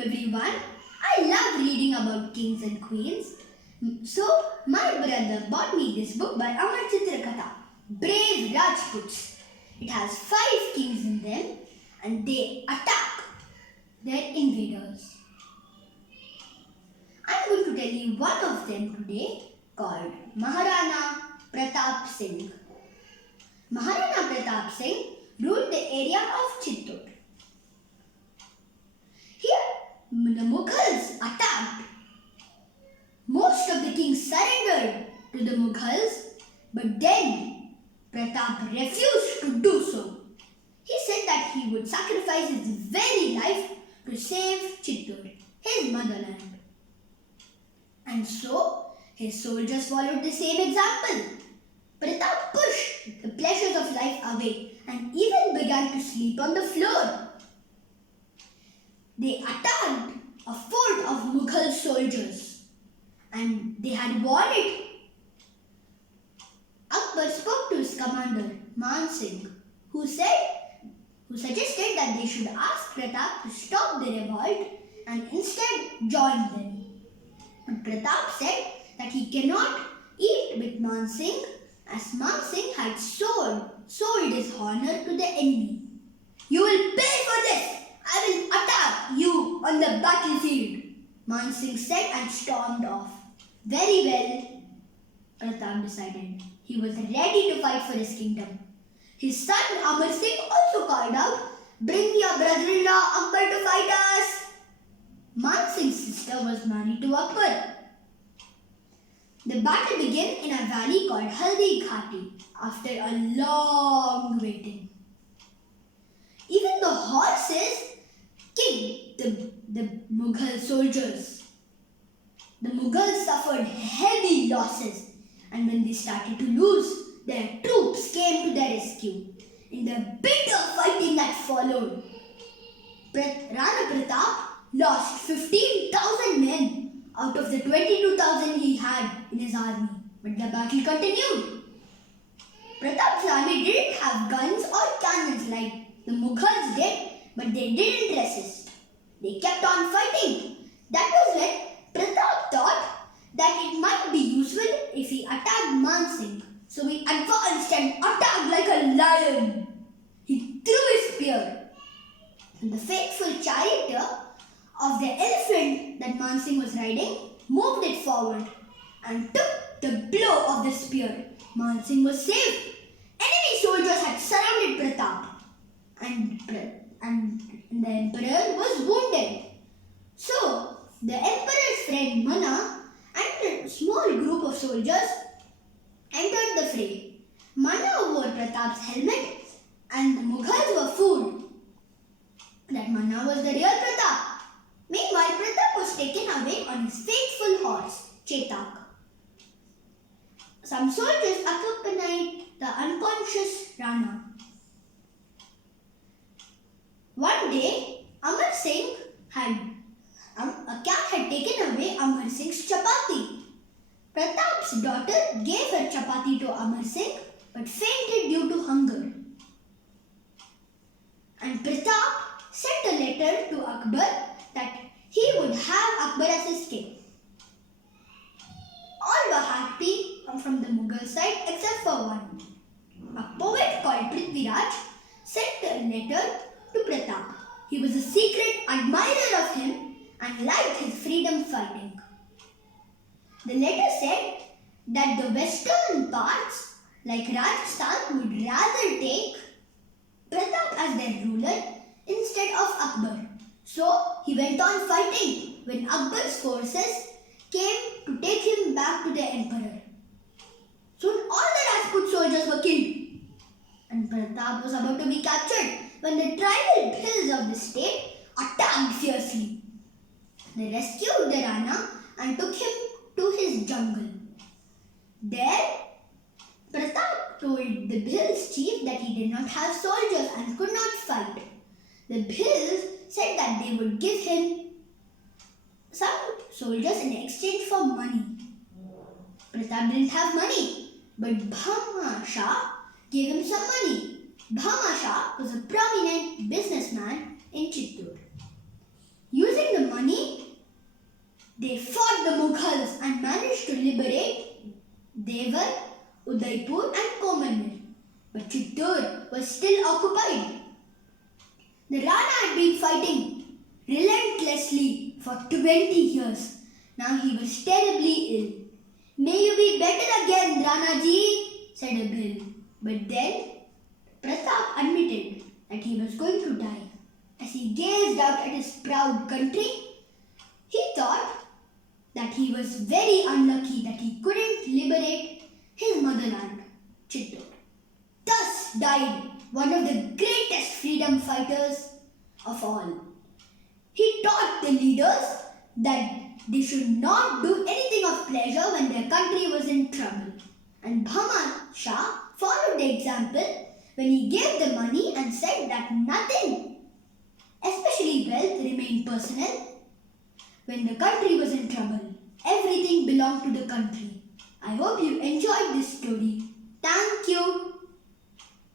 everyone. I love reading about kings and queens. So, my brother bought me this book by Amar Chitrakatha, Brave Rajputs. It has 5 kings in them and they attack their invaders. I'm going to tell you one of them today called Maharana Pratap Singh. Maharana Pratap Singh ruled the area of Chittor. Here, the Mughals attacked. Most of the kings surrendered to the Mughals, but then Pratap refused to do so. He said that he would sacrifice his very life to save Chittor, his motherland. And so, his soldiers followed the same example. Pratap pushed the pleasures of life away and even began to sleep on the floor. They attacked a fort of Mughal soldiers and they had won it. Akbar spoke to his commander, Man Singh, who suggested that they should ask Pratap to stop the revolt and instead join them. But Pratap said that he cannot eat with Man Singh as Man Singh had sold his honor to the enemy. "You will pay for this! I will attack you on the battlefield," Man Singh said and stormed off. Very well, Pratap decided. He was ready to fight for his kingdom. His son Amar Singh also called out, "Bring your brother-in-law Akbar to fight us." Man Singh's sister was married to Akbar. The battle began in a valley called Haldi Ghati after a long waiting. Even the horses kicked the Mughal soldiers. The Mughals suffered heavy losses, and when they started to lose, their troops came to their rescue. In the bitter fighting that followed, Rana Pratap lost 15,000 men out of the 22,000 he had in his army. But the battle continued. Pratap's army didn't have guns or cannons like the Mughals did, but they didn't resist. They kept on fighting. That was when Pratap thought that it might be useful if he attacked Man Singh. So he advanced and attacked like a lion. He threw his spear. And the faithful charioteer of the elephant that Man Singh was riding moved it forward and took the blow of the spear. Man Singh was saved. Enemy soldiers had surrounded Pratap and the emperor was wounded. So, the emperor's friend Mana and a small group of soldiers entered the fray. Mana wore Pratap's helmet and the Mughals were fooled that Mana was the real Pratap. Meanwhile, Pratap was taken away on his faithful horse, Chetak. Some soldiers accompanied the unconscious Rana. One day, Amar Singh a cat had taken away Amar Singh's chapati. Pratap's daughter gave her chapati to Amar Singh but fainted due to hunger. And Pratap sent a letter to Akbar that he would have Akbar as his king. All were happy from the Mughal side except for one. A poet called Prithviraj sent a letter to Pratap. He was a secret admirer of him and liked his freedom fighting. The letter said that the western parts like Rajasthan would rather take Pratap as their ruler instead of Akbar. So he went on fighting when Akbar's forces came to take him back to the emperor. Soon all the Rajput soldiers were killed and Pratap was about to be captured when the tribal Bhils of the state attacked fiercely. They rescued the Rana and took him to his jungle. There, Pratap told the Bhils chief that he did not have soldiers and could not fight. The Bhils said that they would give him some soldiers in exchange for money. Pratap didn't have money, but Bhama Shah gave him some money. Bhama Shah was a prominent businessman in Chittor. Using the money They fought the Mughals and managed to liberate Devar, Udaipur and Komandar. But Chittor was still occupied. The Rana had been fighting relentlessly for 20 years. Now he was terribly ill. "May you be better again, Rana ji," said a bill. But then Pratap admitted that he was going to die. As he gazed out at his proud country, he thought that he was very unlucky that he couldn't liberate his motherland, Chittor. Thus died one of the greatest freedom fighters of all. He taught the leaders that they should not do anything of pleasure when their country was in trouble. And Bhaman Shah followed the example when he gave the money and said that nothing, especially wealth, remained personal. When the country was in trouble, everything belonged to the country. I hope you enjoyed this